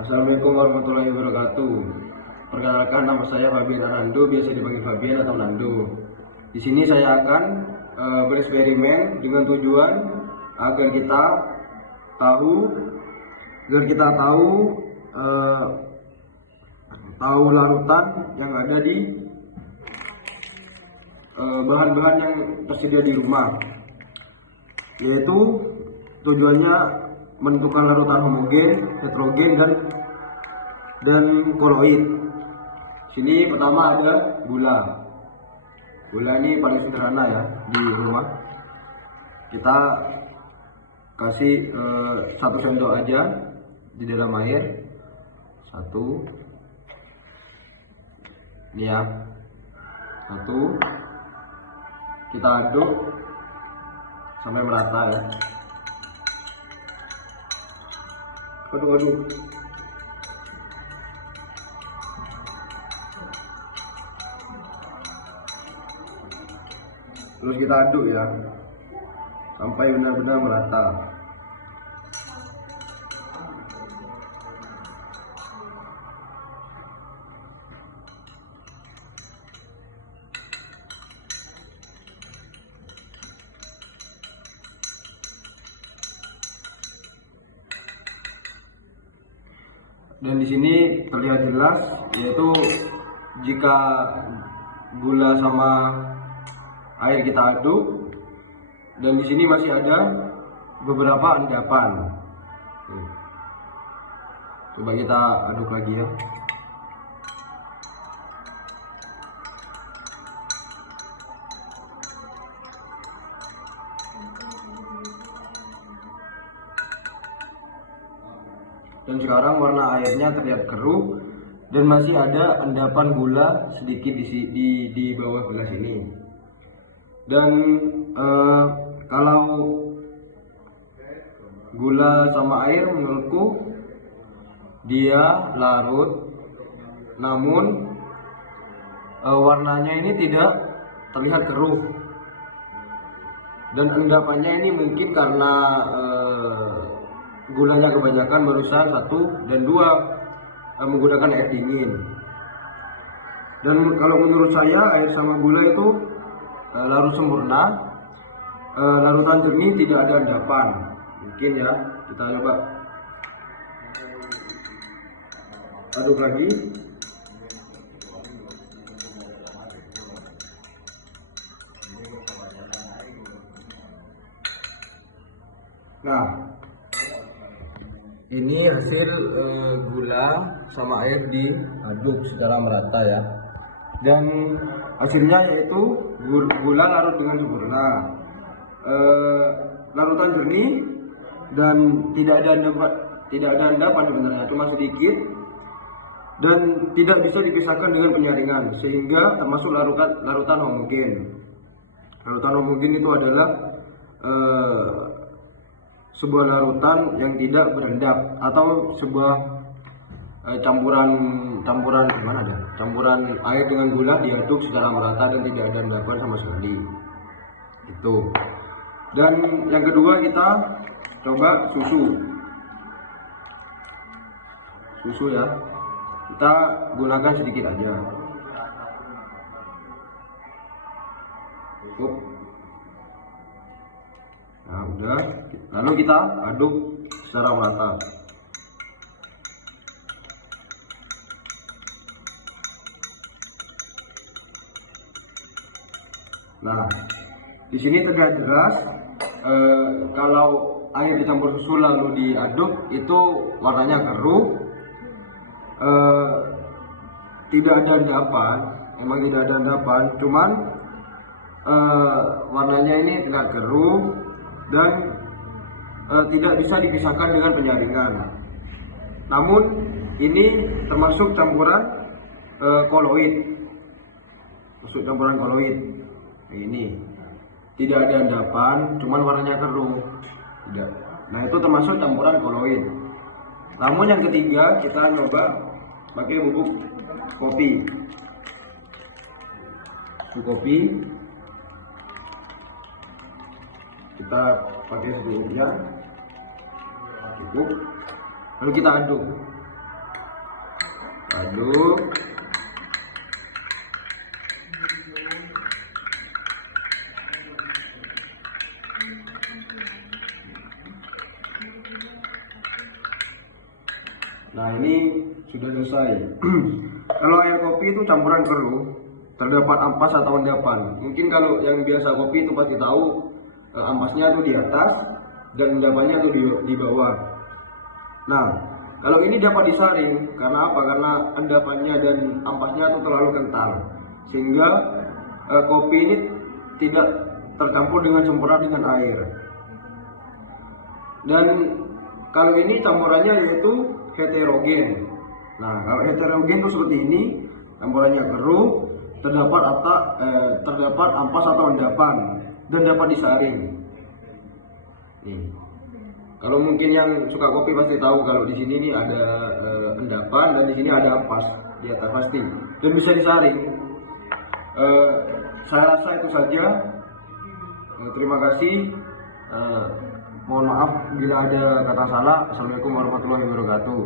Assalamualaikum warahmatullahi wabarakatuh. Perkenalkan, nama saya Fabian Arando, biasa dipanggil Fabian atau Nando. Di sini saya akan bereksperimen dengan tujuan agar kita tahu tahu larutan yang ada di bahan-bahan yang tersedia di rumah, yaitu tujuannya menentukan larutan homogen, heterogen, dan koloid. Sini pertama ada gula. Gula ini paling sederhana ya di rumah. Kita kasih 1 sendok aja di dalam air. 1, ini ya, 1. Kita aduk sampai merata ya. Aduh. Terus kita aduk ya sampai benar-benar merata. Dan di sini terlihat jelas, yaitu jika gula sama air kita aduk, dan di sini masih ada beberapa endapan. Coba kita aduk lagi ya. Dan sekarang warna airnya terlihat keruh dan masih ada endapan gula sedikit di bawah gelas ini. Dan kalau gula sama air menurutku dia larut, namun warnanya ini tidak terlihat keruh. Dan endapannya ini mungkin karena gulanya kebanyakan, berusaha 1 dan 2 menggunakan air dingin. Dan kalau menurut saya air sama gula itu larut sempurna, larutan jernih, tidak ada endapan. Mungkin ya, kita coba aduk lagi. Nah, ini hasil gula sama air diaduk secara merata ya. Dan hasilnya yaitu gula larut dengan sempurna, larutan jernih, dan tidak ada endapan sebenarnya, cuma sedikit, dan tidak bisa dipisahkan dengan penyaringan, sehingga termasuk larutan homogen. Larutan homogen itu adalah sebuah larutan yang tidak berendap, atau sebuah campuran air dengan gula diaduk secara merata dan tidak ada endapan sama sekali. Itu. Dan yang kedua, kita coba susu ya. Kita gunakan sedikit aja. Cukup. Nah, udah. Lalu kita aduk secara merata. Nah, di sini terlihat jelas kalau air dicampur susu lalu diaduk itu warnanya keruh, tidak ada endapan. Memang tidak ada endapan, cuman warnanya ini terlihat keruh dan tidak bisa dipisahkan dengan penyaringan. Namun ini termasuk campuran koloid. Ini tidak ada endapan, cuman warnanya keruh. Tidak. Nah, itu termasuk campuran koloid. Namun yang ketiga, kita coba pakai bubuk kopi. Kita pakai sedikitnya, cukup. Lalu kita aduk. aduk. Nah, ini sudah selesai. Kalau air kopi itu campuran keruh, terdapat ampas atau endapan. Mungkin kalau yang biasa kopi itu pasti tahu, ampasnya itu di atas dan endapannya itu di bawah. Nah, kalau ini dapat disaring, karena apa? Karena endapannya dan ampasnya itu terlalu kental, sehingga kopi ini tidak tercampur dengan sempurna dengan air. Dan kalau ini campurannya yaitu heterogen. Nah, kalau heterogen itu seperti ini, campurannya keruh, terdapat ampas atau endapan dan dapat disaring. Nih. Kalau mungkin yang suka kopi pasti tahu kalau di sini nih ada endapan dan di sini ada ampas di atas pasti dan bisa disaring. Saya rasa itu saja. Terima kasih. Mohon maaf bila ada kata salah. Assalamualaikum warahmatullahi wabarakatuh.